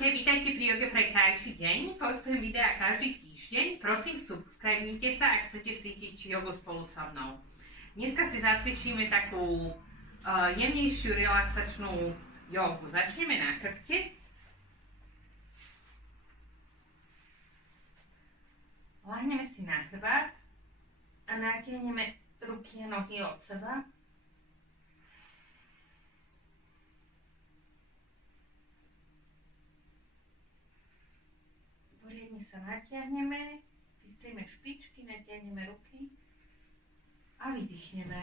Čaute, vítajte pri joge pre každý deň. Postujem videa každý týždeň. Prosím, subscribnite sa, ak chcete cítiť jogu spolu so mnou. Dneska si zacvičíme takú jemnejšiu relaxačnú jogu. Začneme na chrbte. Láhneme si na chrbát a natiahneme ruky a nohy od seba. Poriadne sa natiahneme, vystrieme špičky, natiahneme ruky a vydýchneme.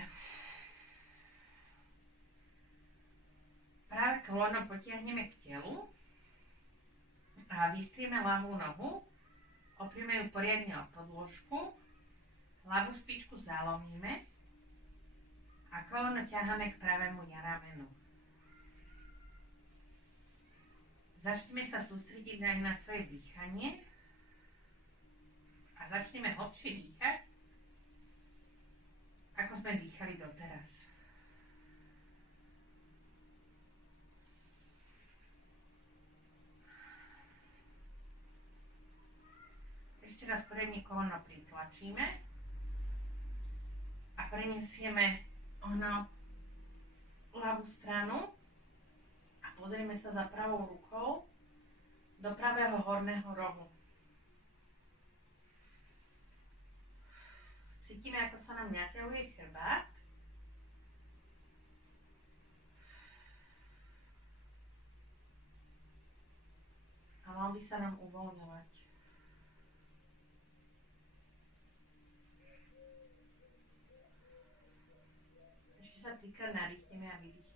Práve koleno potiahneme k telu a vystrieme ľavú nohu, oprieme ju poriadne o podložku, ľavú špičku zalomíme a koleno ťaháme k pravému ramenu. Začneme sa sústrediť aj na svoje dýchanie a začneme hlbšie dýchať, ako sme dýchali doteraz. Ešte raz poriadne koleno pritlačíme a prenesieme na ľavú stranu. Pozrieme sa za pravou rukou do pravého horného rohu. Cítime, ako sa nám naťahuje chrbát. A mal by sa nám uvoľňovať. Ešte sa trikrát nadýchneme a vydýchneme.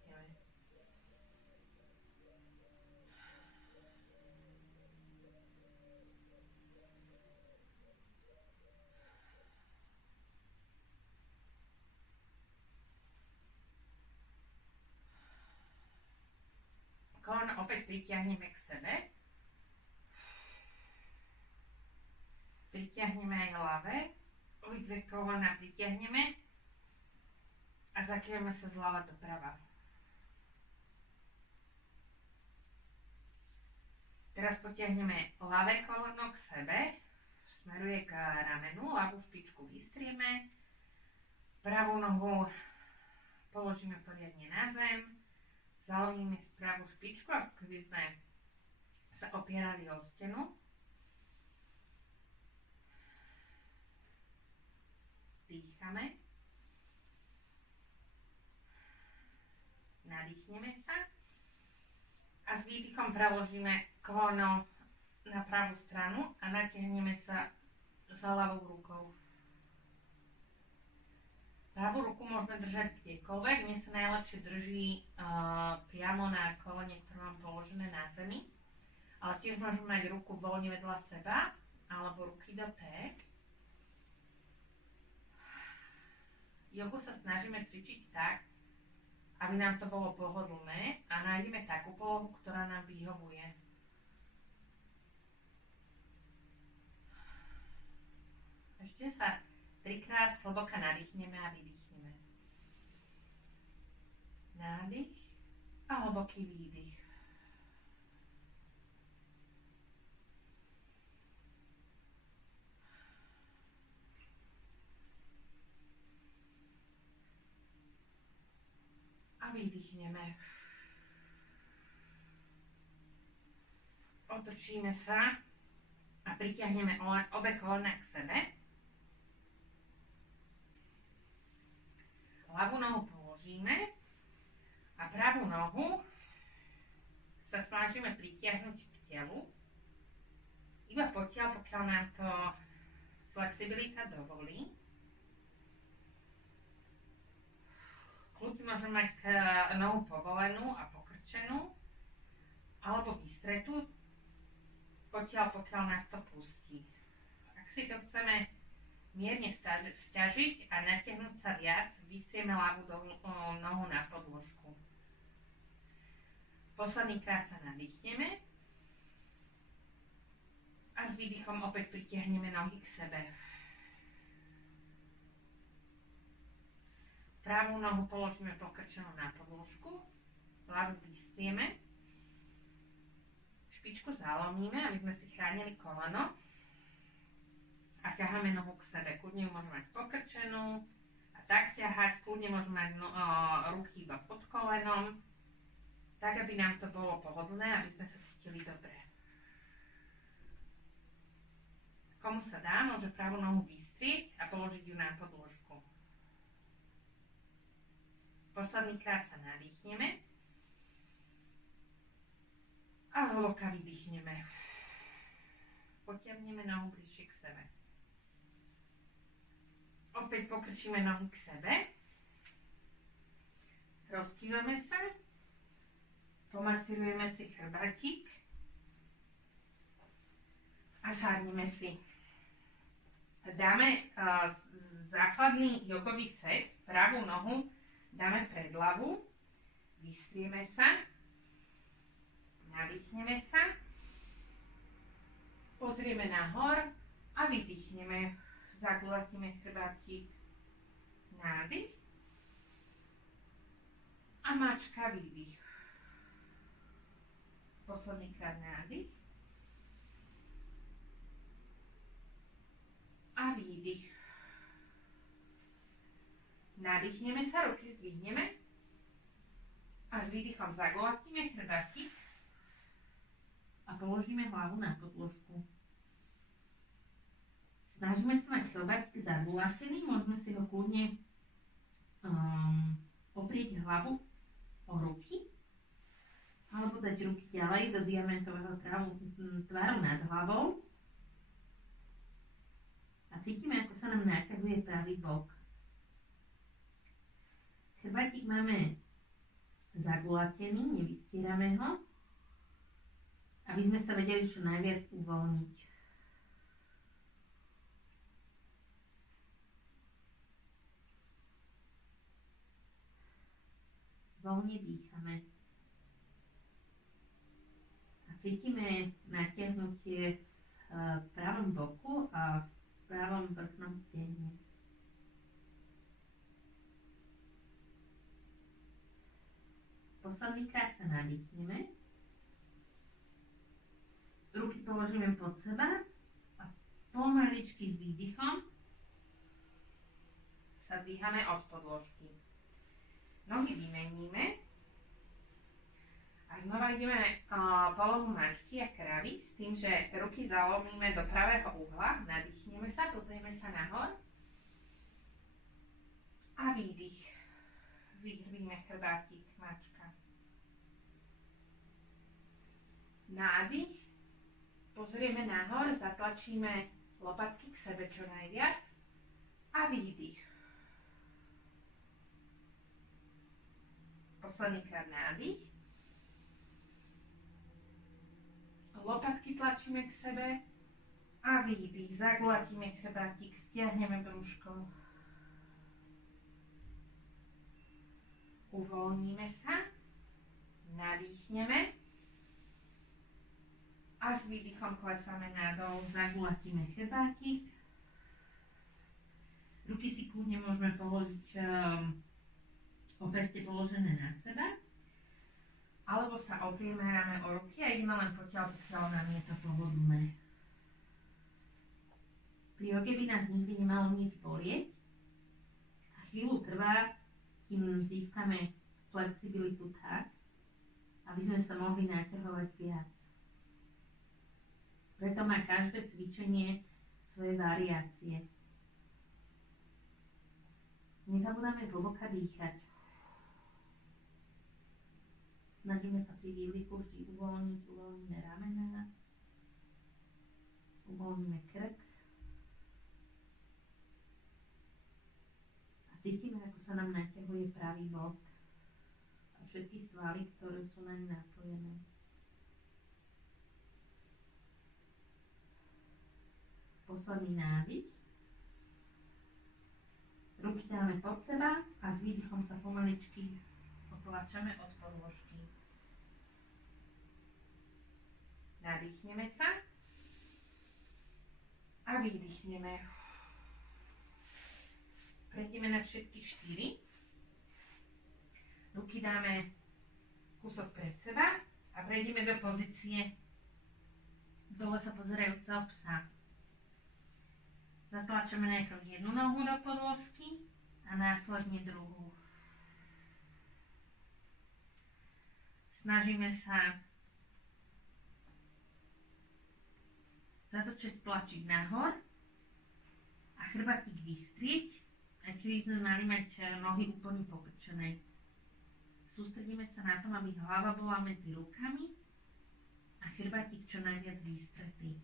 Koleno opäť pritiahneme k sebe. Pritiahneme aj ľavé. Obidve kolena pritiahneme a zakrieme sa zľava doprava. Teraz potiahneme ľavé koleno k sebe. Smeruje k ramenu. Ľavú špičku vystrieme. Pravú nohu položíme poriadne na zem. Zalomíme pravú špičku, ako keby sme sa opierali o stenu. Dýchame. Nadýchneme sa. A s výdychom preložíme koleno na pravú stranu a natiahneme sa za ľavou rukou. Pravú ruku môžeme držať kdekoľvek. Mne sa najlepšie drží priamo na kolene, ktoré mám položené na zemi. Ale tiež môžeme mať ruku voľne vedľa seba alebo ruky do tek. Jogu sa snažíme cvičiť tak, aby nám to bolo pohodlné a nájdeme takú polohu, ktorá nám vyhovuje. Ešte sa trikrát slboka nadýchneme a vydýchneme. Nádych a hlboký výdych. A vydýchneme. Otočíme sa a pritiahneme obe kolena k sebe. Ľavú nohu položíme a pravú nohu sa snažíme pritiahnuť k telu. Iba potiaľ, pokiaľ nám to flexibilita dovolí. Kľudne môžeme mať nohu povolenú a pokrčenú alebo vystretú, pokiaľ nás to pustí. Ak si to chceme mierne sťažiť a natiahnuť sa viac, vystrieme ľavú nohu na podložku. Posledný krát sa nadýchneme a s výdychom opäť pritiahneme nohy k sebe. Pravú nohu položíme pokrčenú na podložku, ľavú vystrieme, chvíľočku zalomíme, aby sme si chránili koleno. A ťaháme nohu k sebe. Kľudne ju môžeme mať pokrčenú a tak ťahať. Kľudne môžeme mať ruky iba pod kolenom. Tak, aby nám to bolo pohodlné, aby sme sa cítili dobre. Komu sa dá, môže pravú nohu vystrieť a položiť ju na podložku. Posledný krát sa nadýchneme a zhlboka vydýchneme. Potiahneme nohu bližšie k sebe. Opäť pokrčíme nohy k sebe. Rozkývame sa. Pomasírujeme si chrbátik. A sadneme si. Dáme základný jogový set. Pravú nohu dáme pred hlavu. Vystrieme sa. Nadýchneme sa. Pozrieme nahor a vydýchneme. Zagulatíme chrbátik. Nádych. A mačka výdych. Posledný krát nádych. A výdych. Nadýchneme sa, ruky zdvihneme a s výdychom zagulatíme chrbátik a položíme hlavu na podložku. Snažíme sa mať chrbátik zagulatený, môžeme si ho kľudne oprieť hlavu o ruky alebo dať ruky ďalej do diamantového tvaru nad hlavou. A cítime, ako sa nám naťahuje pravý bok. Chrbátik máme zagulatený, nevystierame ho, aby sme sa vedeli čo najviac uvoľniť. Voľne dýchame. A cítime natiahnutie v pravom boku a v pravom vrchnom stehne. Poslednýkrát sa nadýchneme. Ruky položíme pod seba a pomaličky s výdychom sa dvíhame od podložky. Nohy vymeníme a znova ideme polohu mačky a kravy s tým, že ruky zalomíme do pravého uhla, nadýchneme sa, pozrieme sa nahor a výdych. Vyhrvíme chrbátik, mačka. Nádych, pozrieme nahor, zatlačíme lopatky k sebe čo najviac a výdych. Poslednýkrát nádych. Lopatky tlačíme k sebe a výdych. Zagulatíme chrbátik, stiahneme brúško. Uvoľníme sa. Nadýchneme. A s výdychom klesáme nadol. Zagulatíme chrbátik. Ruky si kľudne môžeme položiť opäť ste položené na seba, alebo sa opriemerame o ruky a ideme len potiaľ nám je to pohodlné. Pri joge by nás nikdy nemalo nič bolieť a chvíľu trvá, kým získame flexibilitu tak, aby sme sa mohli naťahovať viac. Preto má každé cvičenie svoje variácie. Nezabúdame zhlboka dýchať. Snažíme sa pri výdychu vždy uvoľníme ramená, uvoľníme krk a cítime, ako sa nám naťahuje pravý bok a všetky svaly, ktoré sú naň napojené. Posledný nádych. Ruky dáme pod seba a s výdychom sa pomaličky otlačame od podložky. Nadýchneme sa a vydýchneme. Prejdeme na všetky 4. Ruky dáme kúsok pred seba a prejdeme do pozície dole sa pozerajúceho psa. Zatlačíme najprv jednu nohu do podložky a následne druhú. Snažíme sa zatočiť tlačiť nahor a chrbátik vystrieť, aj keby sme mali mať nohy úplne pokrčené. Sústredíme sa na tom, aby hlava bola medzi rukami a chrbátik čo najviac vystretý.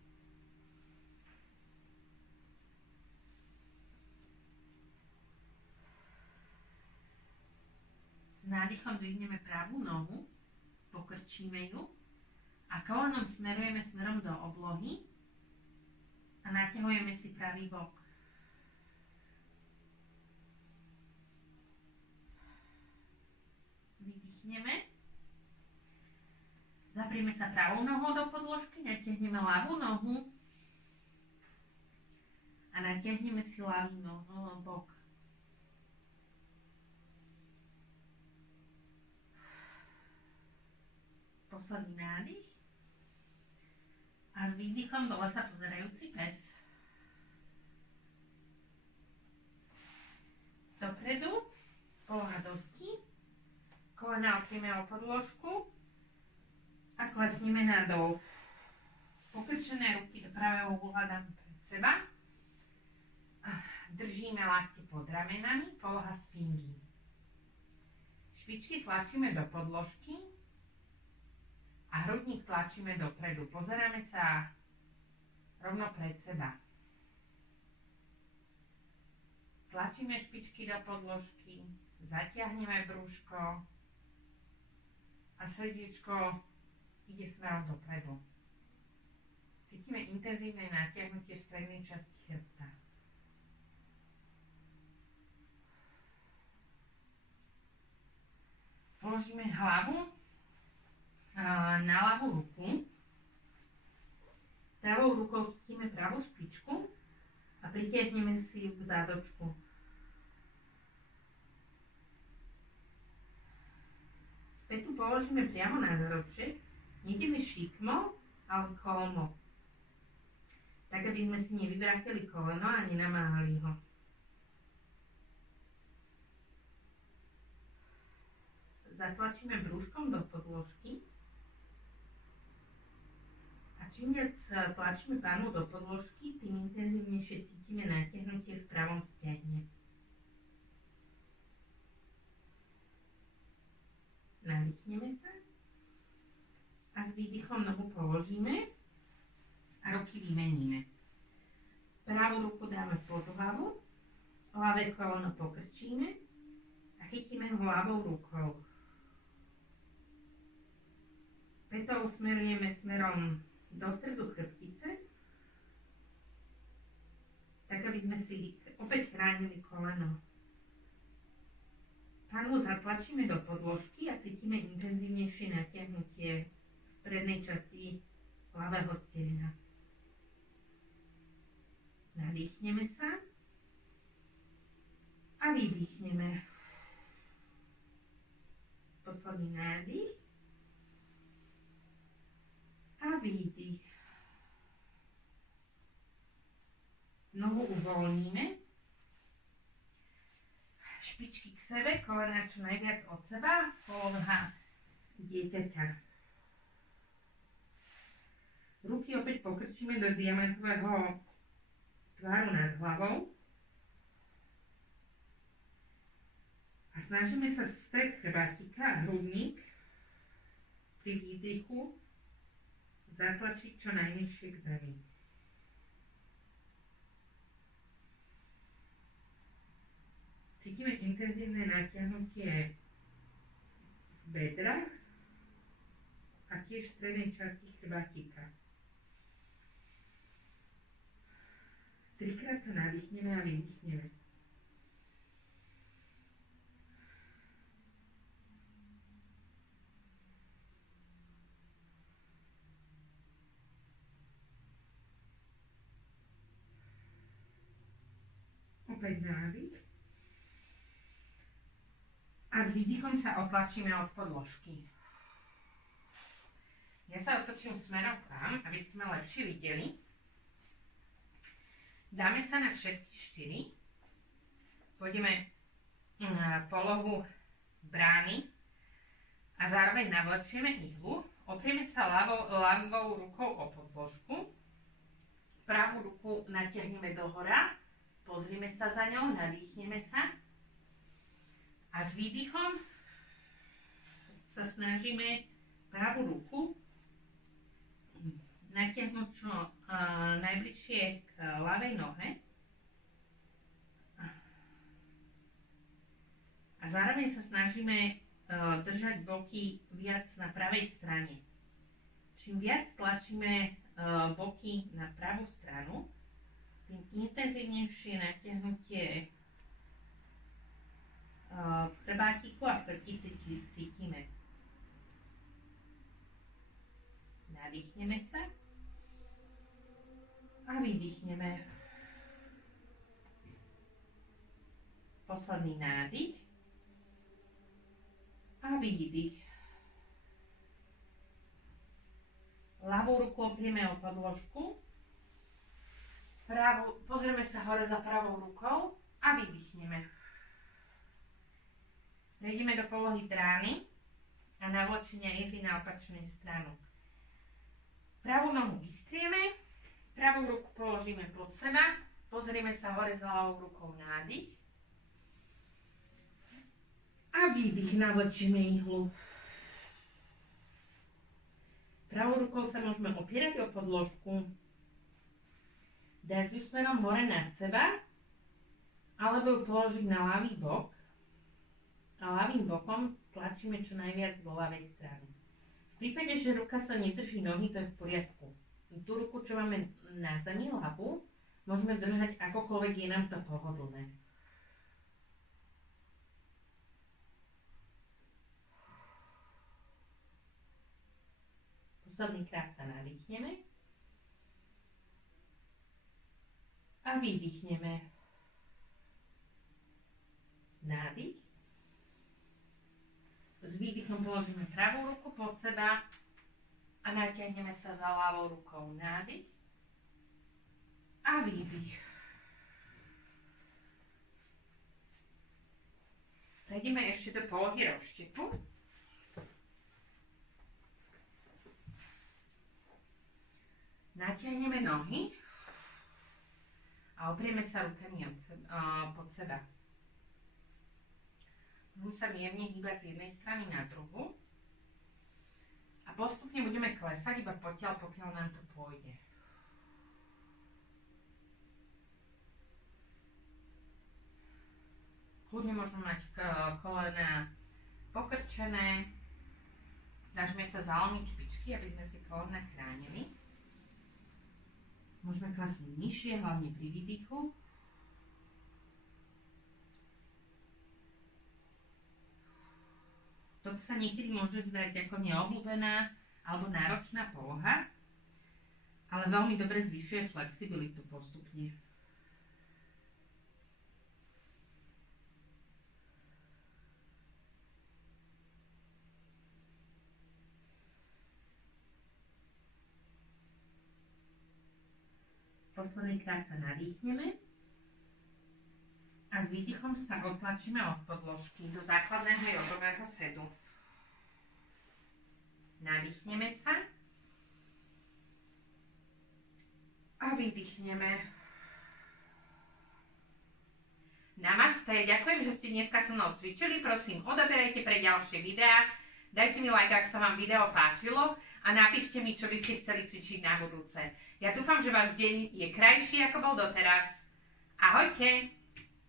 S nádychom dvihneme pravú nohu, pokrčíme ju a kolenom smerujeme smerom do oblohy a naťahujeme si pravý bok. Vydýchneme. Zaprieme sa pravou nohou do podložky, natiahneme ľavú nohu a natiahneme si ľavý bok. Posledný nádych a s výdychom dole sa pozerajúci pes. Dopredu, poloha dosti, kolena oprieme o podložku a klesneme nadol. Pokrčené ruky do pravého uhla dáme pred seba. Držíme lakte pod ramenami, poloha sfingy. Špičky tlačíme do podložky a hrudník tlačíme dopredu. Pozeráme sa rovno pred seba. Tlačíme špičky do podložky, zatiahneme brúško a srdiečko ide smerom dopredu. Cítime intenzívne natiahnutie v strednej časti chrbta. Položíme hlavu na ľavú ruku. Pravou rukou chytíme pravú špičku a pritiahneme si ju k zádočku. Petu položíme priamo na zárodček. Nejdeme šikmo, ale kolmo. Tak, aby sme si nevyvrátili koleno a nenamáhali ho. Zatlačíme brúškom do podložky. A čím viac tlačíme pánu do podložky, tým intenzívnejšie cítime natiahnutie v pravom stehne. Nadýchneme sa a s výdychom nohu položíme a ruky vymeníme. Pravú ruku dáme pod hlavu, ľavé koleno pokrčíme a chytíme ho ľavou rukou. Petou smerujeme smerom do stredu chrbtice, tak aby sme si opäť chránili koleno. Panvu zatlačíme do podložky a cítime intenzívnejšie natiahnutie v prednej časti ľavého stehna. Nadýchneme sa a vydýchneme. Posledný nádych a výdych. Nohu uvoľníme. Špičky k sebe, kolena čo najviac od seba, poloha dieťaťa. Ruky opäť pokrčíme do diamantového tváru nad hlavou. A snažíme sa stred chrbátika a hrudník pri výdychu zatlačiť čo najnižšie k zemi. Cítime intenzívne natiahnutie v bedrach a tiež v strednej časti chrbátika. Trikrát sa nadýchneme a vydýchneme. Opäť nádych. A s výdychom sa otlačíme od podložky. Ja sa otočím smerom k vám, aby ste ma lepšie videli. Dáme sa na všetky 4. Pôjdeme na polohu brány a zároveň navlečieme ihlu. Oprieme sa ľavou rukou o podložku. Pravú ruku natiahneme dohora. Pozrime sa za ňou, nadýchneme sa. A s výdychom sa snažíme pravú ruku natiahnuť čo najbližšie k ľavej nohe. A zároveň sa snažíme držať boky viac na pravej strane. Čím viac tlačíme boky na pravú stranu, tým intenzívnejšie natiahnutie v chrbátiku a v chrbti cítime. Nadýchneme sa a vydýchneme. Posledný nádych a výdych. Ľavú ruku oprieme o podložku. Pozrieme sa hore za pravou rukou a vydýchneme. Prejdeme do polohy brány a navlečenia ihly na opačnú stranu. Pravú nohu vystrieme, pravú ruku položíme pod seba, pozrieme sa hore za ľavou rukou, nádych a výdych, navlečíme ihlu. Pravou rukou sa môžeme opierať o podložku, dať ju smerom hore nad seba, alebo ju položiť na ľavý bok a ľavým bokom tlačíme čo najviac do ľavej strany. V prípade, že ruka sa nedrží nohy, to je v poriadku. Tú ruku, čo máme na zemi, ľavú, môžeme držať akokoľvek je nám to pohodlné. Posledný krát sa nadýchneme a vydýchneme. Nádych. S výdychom položíme pravú ruku pod seba a natiahneme sa za ľavou rukou. Nádych a výdych. Prejdeme ešte do polohy rozštepu. Natiahneme nohy a oprieme sa rukami pod seba. Budeme sa mierne hýbať z jednej strany na druhú a postupne budeme klesať iba potiaľ, pokiaľ nám to pôjde. Kľudne môžeme mať kolena pokrčené, snažíme sa zalomiť špičky, aby sme si kolena chránili. Môžeme klesnúť nižšie, hlavne pri výdychu. Toto sa niekedy môže zdať ako neobľúbená alebo náročná poloha, ale veľmi dobre zvyšuje flexibilitu postupne. Posledný krát sa nadýchneme a s výdychom sa odtlačíme od podložky do základného jodového sedu. Nadýchneme sa a vydýchneme. Namaste, ďakujem, že ste dneska so mnou cvičili. Prosím, odoberajte pre ďalšie videá, dajte mi like, ak sa vám video páčilo a napíšte mi, čo by ste chceli cvičiť na budúce. Ja dúfam, že váš deň je krajší, ako bol doteraz. Ahojte!